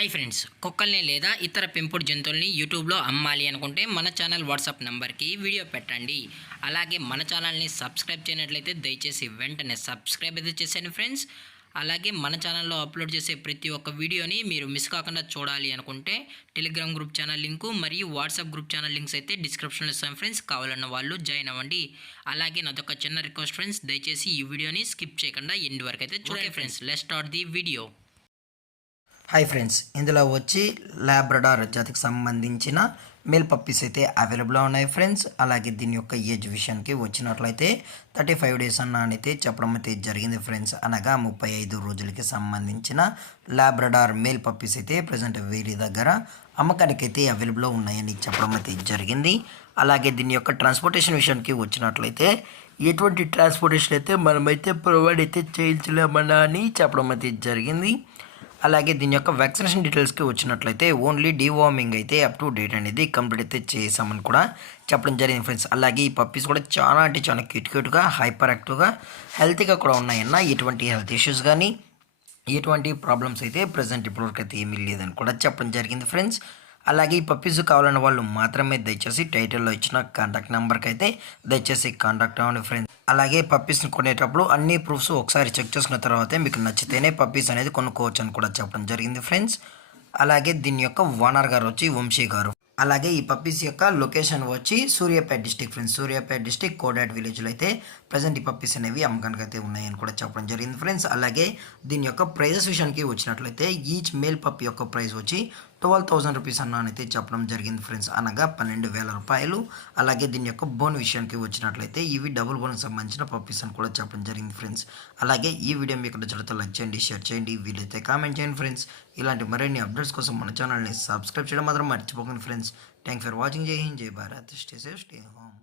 Hi friends, కుక్కల్ని లేదా ఇతర పెంపుడు జంతువుల్ని యూట్యూబ్లో అమ్మాలి అనుకుంటే మన ఛానల్ వాట్సాప్ నెంబర్కి వీడియో పెట్టండి. అలాగే మన ఛానల్ని సబ్స్క్రైబ్ చేయనట్లయితే దయచేసి వెంటనే సబ్స్క్రైబ్ అయితే చేసేయండి ఫ్రెండ్స్. అలాగే మన ఛానల్లో అప్లోడ్ చేసే ప్రతి ఒక్క వీడియోని మీరు మిస్ కాకుండా చూడాలి అనుకుంటే టెలిగ్రామ్ గ్రూప్ ఛానల్ లింకు మరియు వాట్సాప్ గ్రూప్ ఛానల్ లింక్స్ అయితే డిస్క్రిప్షన్లో ఇస్తాం ఫ్రెండ్స్. కావాలన్న వాళ్ళు జాయిన్ అవ్వండి. అలాగే నాదొక చిన్న రిక్వెస్ట్ ఫ్రెండ్స్, దయచేసి ఈ వీడియోని స్కిప్ చేయకుండా ఎండ్ వరకు అయితే చూడండి friends. Let's start the video. Hi friends, ఇందులో వచ్చి లాబ్రడార్ జాతికి సంబంధించిన మేల్ పప్పీస్ అయితే అవైలబుల్లో ఉన్నాయి ఫ్రెండ్స్. అలాగే దీని యొక్క ఏజ్ విషయానికి వచ్చినట్లయితే 35 డేస్ అయితే చెప్పడం అయితే జరిగింది ఫ్రెండ్స్. అనగా 35 రోజులకి సంబంధించిన లాబ్రడార్ మేల్ పప్పీస్ అయితే ప్రజెంట్ వీరి దగ్గర అమ్మకానికి అయితే అవైలబుల్లో ఉన్నాయని చెప్పడం అయితే జరిగింది. అలాగే దీని యొక్క ట్రాన్స్పోర్టేషన్ విషయానికి వచ్చినట్లయితే ఎటువంటి ట్రాన్స్పోర్టేషన్ అయితే మనమైతే ప్రొవైడ్ అయితే చేయించలేమన్నా అని చెప్పడం అయితే జరిగింది. అలాగే దీని యొక్క వ్యాక్సినేషన్ డీటెయిల్స్కి వచ్చినట్లయితే ఓన్లీ డీవార్మింగ్ అయితే అప్ టు డేట్ అనేది కంప్లీట్ అయితే చేసామని కూడా చెప్పడం జరిగింది ఫ్రెండ్స్. అలాగే ఈ పప్పీస్ కూడా చాలా అంటే చాలా క్యూట్గా హైపర్ యాక్టివ్గా హెల్తీగా కూడా ఉన్నాయన్న. ఎటువంటి హెల్త్ ఇష్యూస్ కానీ ఎటువంటి ప్రాబ్లమ్స్ అయితే ప్రజెంట్ ఇప్పటివరకు అయితే ఏమీ లేదని కూడా చెప్పడం జరిగింది ఫ్రెండ్స్. అలాగే ఈ పప్పీస్ కావాలన్న వాళ్ళు మాత్రమే దయచేసి టైటిల్లో ఇచ్చిన కాంటాక్ట్ నెంబర్కి అయితే దయచేసి కాంటాక్ట్ అవ్వండి ఫ్రెండ్స్. అలాగే పప్పీస్ని కొనేటప్పుడు అన్ని ప్రూఫ్స్ ఒకసారి చెక్ చేసుకున్న తర్వాతే మీకు నచ్చితేనే పప్పీస్ అనేది కొనుక్కోవచ్చు అని కూడా చెప్పడం జరిగింది ఫ్రెండ్స్. అలాగే దీని యొక్క ఓనర్ గారు వచ్చి వంశీ గారు. అలాగే ఈ పప్పీస్ యొక్క లొకేషన్ వచ్చి Suryapet district friends. Suryapet district Kodad విలేజ్లో అయితే ప్రజెంట్ ఈ పప్పీస్ అనేవి అమ్మకానికి అయితే ఉన్నాయని కూడా చెప్పడం జరిగింది ఫ్రెండ్స్. అలాగే దీని యొక్క ప్రైజెస్ విషయానికి వచ్చినట్లయితే ఈచ్ మేల్ పప్పీ యొక్క ప్రైస్ వచ్చి 12,000 రూపీస్ అయితే చెప్పడం జరిగింది ఫ్రెండ్స్. అనగా 12,000 రూపాయలు. అలాగే దీని యొక్క బోన్ విషయానికి వచ్చినట్లయితే ఇవి డబుల్ బోన్కి సంబంధించిన పప్పీస్ అని కూడా చెప్పడం జరిగింది ఫ్రెండ్స్. అలాగే ఈ వీడియో మీకు నచ్చినట్లయితే లైక్ చేయండి, షేర్ చేయండి, వీలైతే కామెంట్ చేయండి ఫ్రెండ్స్. ఇలాంటి మరిన్ని అప్డేట్స్ కోసం మన ఛానల్ని సబ్స్క్రైబ్ చేయడం మాత్రం మర్చిపోకండి ఫ్రెండ్స్. Thank for watching. జై హింద్, జై Bharat. Stay safe, stay home.